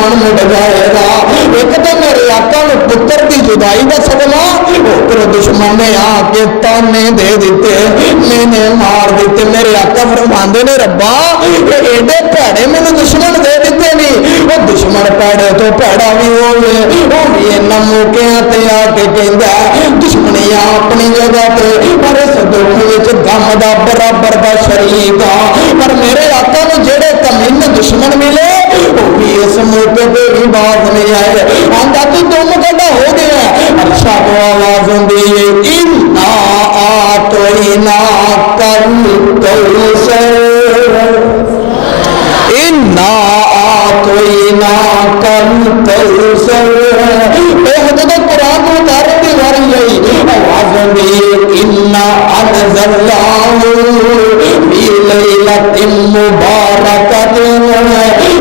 ایمان مڑ جائے گا۔ ایک تو میرے آقا نے پتر کی جدائی کا صدمہ، اوپر دشمن نے آ کے تانے دے دیتے، میں نے مار دیتے۔ میرے آقا فرماندے نے ربا یہ ایڈے پیڑے میں نے دشمن دے دیتے نہیں، وہ دشمن پیڑے تو پیڑا بھی ہوئے، وہ بھی انہاں موقعیاں تے آ کے کہندا ہے دشمنیاں اپنی جگہ تے، پر اس دکھ وچ غم دا برابر دا شریک آ۔ پر میرے آقا نوں جڑے کمین دشمن ملے وہ بھی اس موقع پہ بھی باز نہیں آئے، آندا تو تم کڈا ہو گیا۔ عرشا تو آواز ہوندی ہے انا اعطیناک الکوثر، انا اعطیناک الکوثر۔ اے حضرت قرآن کو اتارے دی واری آئی، آواز ہوندی ہے انا انزلناہ فی لیلۃ مبارکۃ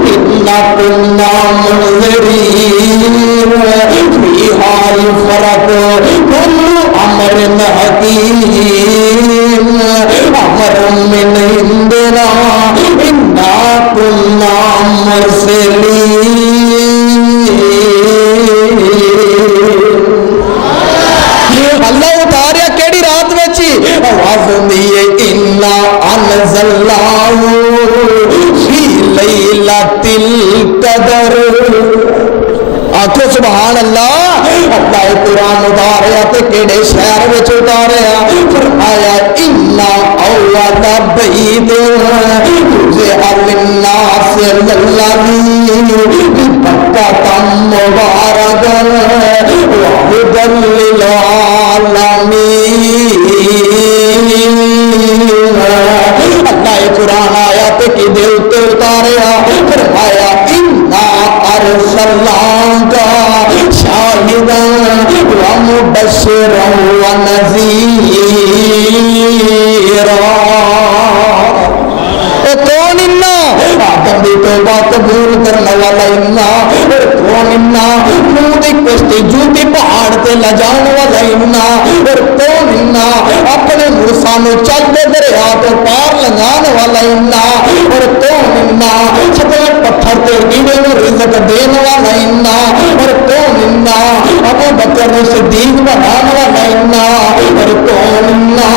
انا کنا منذرین فیہا یفرق کل امر حکیم امر من عندنا انا کنا مرسلین۔ اللہ اتاریا کیڑی رات وچی، آواز ہوندی ہے انا انزلناہ فی لیلۃ القدر۔ آخو سبحان اللہ۔ اللہ قرآن اتاریا تے کیڑے شہر وچ اتاریا، فرمایا انا اول بیت وضع للناس الذی ببکۃ مبارکا وہدی للعالمین۔ اللہ قرآن آیا تے کی دل تے اتاریا، فرمایا انا ارسلناک شاہدا ومبشرا ونذیرا۔ کون انا؟ آدم دی توبہ قبول کرنے والا انا، اور کون انا؟ نوح دی کشتی جوتی پہاڑ تے لجان والا انا، اور کون انا؟ اپنے موسیٰ نو چلتے دریا تو پار لنگان والا انا، اور کون انا؟ چھپے پتھر تے دیوے نو رزق دین والا انا، اور کون انا؟ ابو بکر صدیق بنان والا انا، اور کون انا؟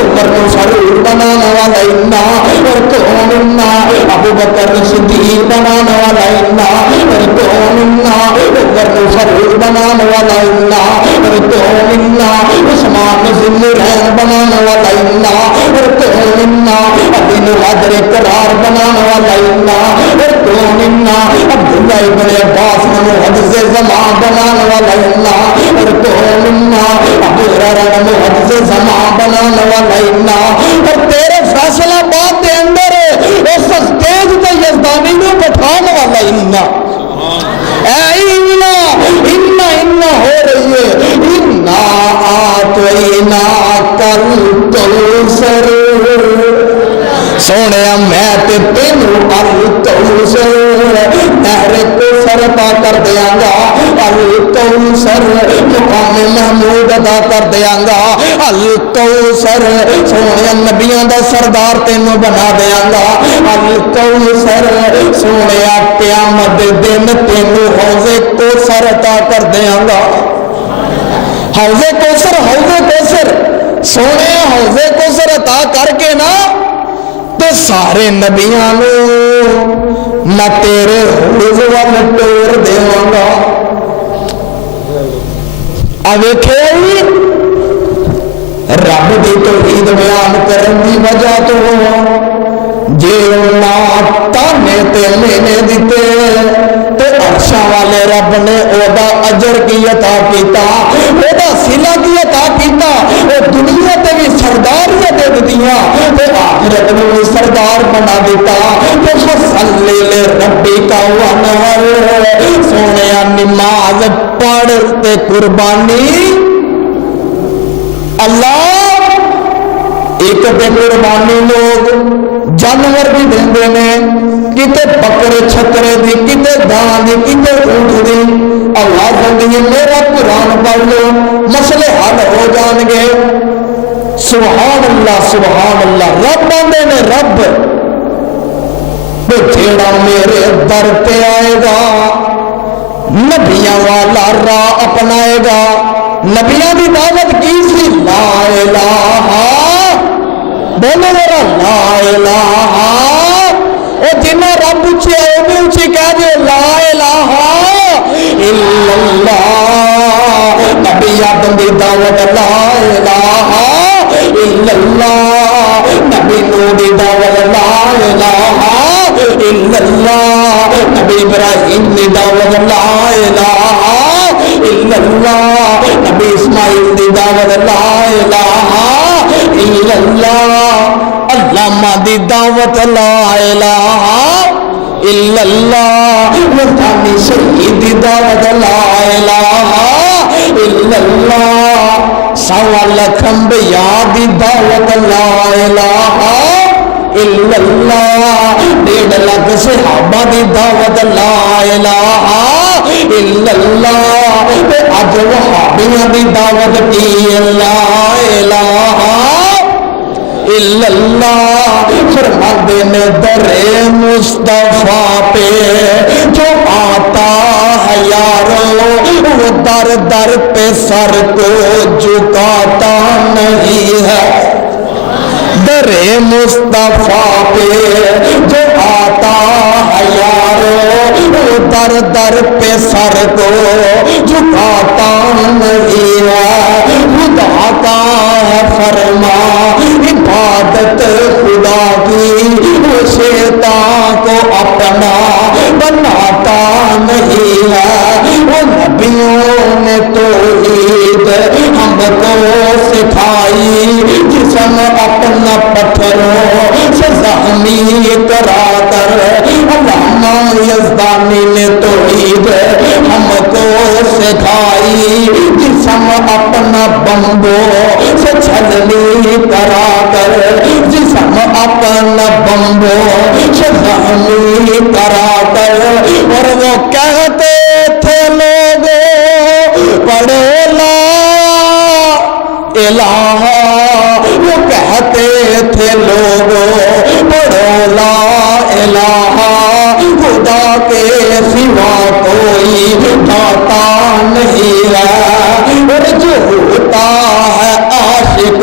عمر کو فاروق بنان والا انا، اور کون انا؟ ابو بکر صدیق بنان والا انا، اور کون انا؟ عمر کو فاروق بنان والا انا، اور کون انا؟ عثمان ذوالنورین بنان والا انا، اور کون انا؟ ابن حجر قرار بنان والا انا، اور کون انا؟ عبداللہ ابن عباس محدث زمان بنان والا انا، اور کون انا؟ ابو ہریرہ محدث زمان بنان والا انا، اور تیرے فیصلہ بات دے اندر اس سٹیج تے یزدانی نو بٹھان والا انا۔ انا ہو رہی ہے انا اعطیناک الکوثر۔ سونے میں تے تینوں الکوثر نہر کوثر عطا کر دیاں گا، الکوثر مقام محمود عطا کر دیاں گا، الکوثر سونے نبیوں دا سردار تینوں بنا دیاں گا، الکوثر سونے قیامت دے دن تینوں حوض کوثر عطا کر دیاں گا۔ حوض کوثر، حوض کوثر سونے حوض کوثر عطا کر کے نا تو سارے نبیاں نو میں تیرے حوض وال ٹور دیواں گا۔ ویکھے رب دی توحید بیان کرن دی وجہ تو جے انہاں تانے تے لینے دیتے تے عرشاں والے رب نے اودا اجر کی عطا کیتا، اودا صلہ کی عطا کیتا، او دنیا تے بھی سرداریاں دے دتیاں تے آخرت میں بھی سردار بنا دیتا۔ تے فصلی لربک وانحر، سونیا نماز پڑھ تے قربانی اللہ ایک تے قربانی لوگ جانور بھی دیندے نے، کتے بکرے چھکرے دی، کتے گاں دی، کتے اونٹ دی۔ آواز ہوندی ہے میرا قرآن پڑھ لو مسئلے حل ہو جان گے۔ سبحان اللہ سبحان اللہ۔ رب آندے نے رب جیڑا میرے در تے آئے گا نبیاں والا راہ اپنائے گا. نبیاں دی دعوت کی سی لا الہ، بولو ذرا لا الہ. او جنہ رب اچھی ہے وہ بھی اچھی کہہ دے لا الہ الا اللہ. نبی آدم دی دعوت لا الہ الا اللہ. نبی نوح دی دعوت لا الہ الا اللہ. نبی ابراہیم دی دعوت لا الہ الا اللہ. نبی اسماعیل دی دعوت لا الہ الا اللہ. علامہ دی دعوت لا الہ الا اللہ. مفتانی شہید دی دعوت لا الہ الا اللہ. سوا لکھ انبیاء دی دعوت لا الہ الا اللہ. 1.5 لاکھ صحابہ دی دعوت لا الہ الا اللہ. تے اج وہابیاں دی دعوت کی لا الہ الا اللہ. فرماتے نے در مصطفیٰ پہ جو آتا ہے یارو وہ در در پہ سر کو جھکاتا نہیں ہے. در مصطفیٰ پہ جو آتا ہے یارو وہ در در پہ سر کو جھکاتا نہیں ہے. خدا کا ہے فرما عبادت خدا کی وہ شیطان کو اپنا بناتا نہیں ہے. وہ نبیوں نے توحید ہم کو سکھائی جسم اپنا پتھروں سے زخمی کرا کر. علامہ یزدانی نے توحید ہم کو سکھائی جسم اپنا بمبوں سے چھلنی کرا کر. جسم اپنا بمبوں سے زخمی کرا کر. اور وہ کہتے تھے لوگوں پڑھو لا الہ. وہ کہتے تھے لوگوں پڑھو لا الہ. خدا کے سوا کوئی داتا نہیں ہے. اور جو ہوتا ہے عاشق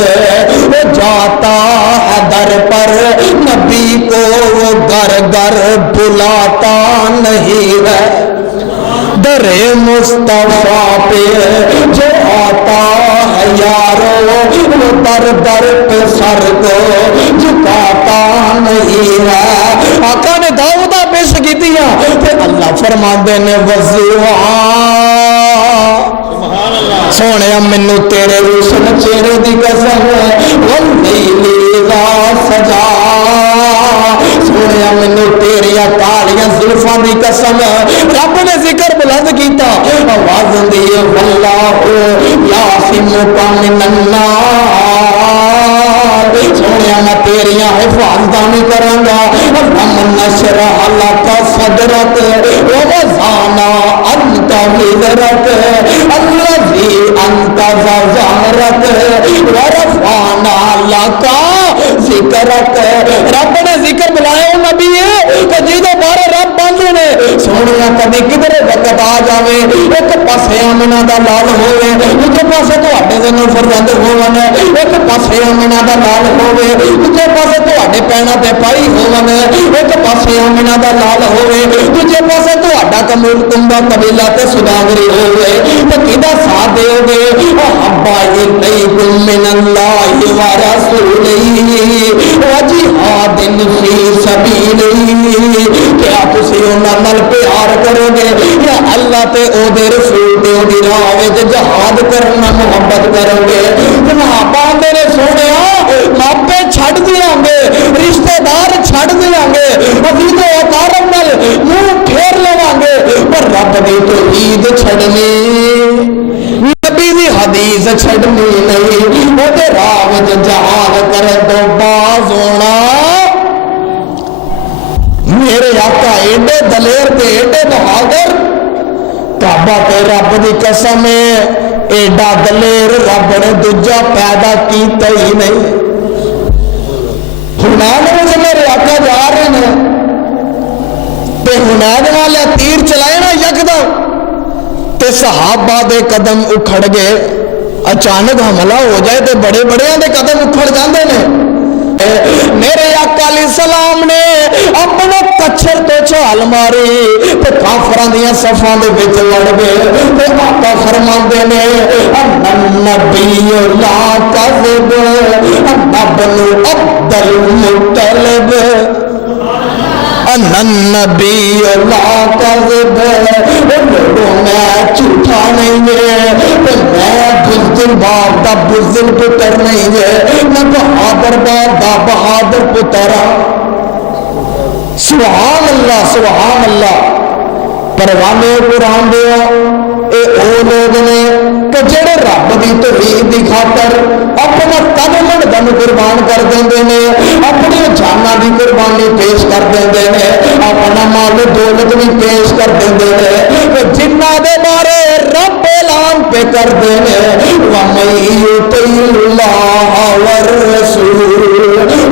وہ جاتا ہے در پر. نبی کو وہ گر گر بلاتا نہیں ہے. در مصطفیٰ پہ جو آتا ہے یارو وہ در در پہ سر کو جھکاتا نہیں ہے. آقا نے دعوتاں پیش کی دیا کہ اللہ فرماندے نے وضوحا. سونے مینو تیرے روشن چہرے دی قسم واللیل اذا سجا. سونے مینو تیریا کالیاں زلفاں دی قسم. رب نے ذکر بلند کیتا آواز دی واللہ یعصمک من النار. سونے میں تیریاں حفاظتاں نہیں کراں گا. ہم نشرح لک صدرک ووضعنا عنک وزرک الذی انقض ظہرک ورفعنا لک ذکرک. رب نے ذکر بلایا وہ نبی ہے کہ جیدے بارے رب باندھے نے. سونے کبھی کدھر وقت آ جاوے ایک پاسے آمنہ دا لال ہوئے دوجے پاسے تواڈے دے نال فرزند ہون. ایک پاسے آمنہ دا لال ہوئے دوجے پاسے تواڈے پینا تے پائی ہون. ایک پاسے آمنہ دا لال ہوئے دوجے پاسے تواڈا کمول کنبا قبیلہ تے سوداگری ہوئے. تے کیدا ساتھ دیو گے؟ احبا الیکم من اللہ ورسولہ وجہاد فی سبیلہ. کیا تسی انہاں نال پیار کرو گے یا اللہ تے او دے رسول تے او دی راہ وچ جہاد کرنا محبت کرو گے؟ جناب آندے نے سونیا ماپے چھڈ دیاں گے رشتہ دار چھڈ دیاں گے عزیز و اقارب نال منہ پھیر لواں گے پر رب دی توحید چھڈنی نبی دی حدیث چھڈنی نہیں. او دے راہ وچ جہاد کرن تو باز ہونا. میرے آقا ایڈے دلیر تے ایڈے بہادر. کعبہ تے رب دی قسم ہے ایڈا دلیر رب نے دوجا پیدا کیتا ہی نہیں. حنین میں میرے آقا جا رہے ہیں تے حنین والے تیر چلائے نا یکدم تے صحابہ دے قدم اکھڑ گئے. اچانک حملہ ہو جائے تے بڑے بڑیاں دے قدم اکھڑ جاندے نے. میرے آقا علیہ السلام نے اپنے کچھر تو چھال ماری تے کافراں دیاں صفاں دے وچ وڑ گئے تے آقا فرماندے نے النبی لا کذب ابن عبد المطلب النبی لا کذب. لوگوں میں جھوٹا نہیں ہے, میں بزدل باپ دا بزدل پتر نہیں ہے, میں بہادر باپ دا بہادر پتر ہاں. سبحان اللہ سبحان اللہ. پروانے قرآن دے اے او لوگ نے کہ جڑے رب دی توحید دی خاطر اپنا تن من دن قربان کر دیندے نے, اپنی جاناں دی قربانی پیش کر دیندے نے, اپنا مال دولت بھی پیش کر دیندے نے, جنہاں دے بارے رب اعلان پہ کر دے نے وَمَن يُطِعِ اللَّهَ وَالرَّسُولَ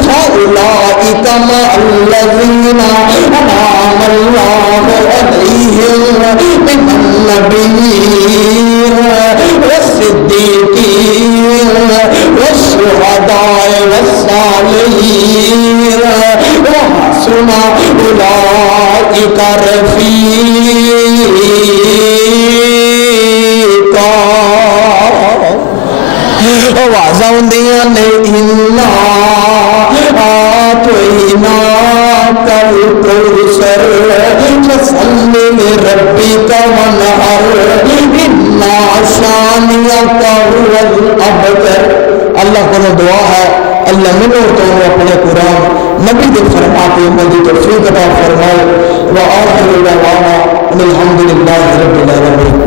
فَأُولَٰئِكَ مَعَ الَّذِينَ أَنْعَمَ اللَّهُ عَلَيْهِم مِّنَ النَّبِيِّينَ وَالصِّدِّيقِينَ وَالشُّهَدَاءِ وَالصَّالِحِينَ وَحَسُنَ أُولَٰئِكَ رَفِيقًا. آوازاں ہوندیاں نے اِنَّا أَعْطَيْنَاكَ الْكَوْثَرَ فَصَلِّ لِرَبِّكَ وَانْحَرْ إِنَّ شَانِئَكَ هُوَ الْأَبْتَرُ. اللہ کو دعا ہے اللہ منو تو اپنے قرآن نبی دے فرماتے ہیں مجھے توفیق عطا فرمائے. وآخر دعوانا الحمدللہ رب العالمین.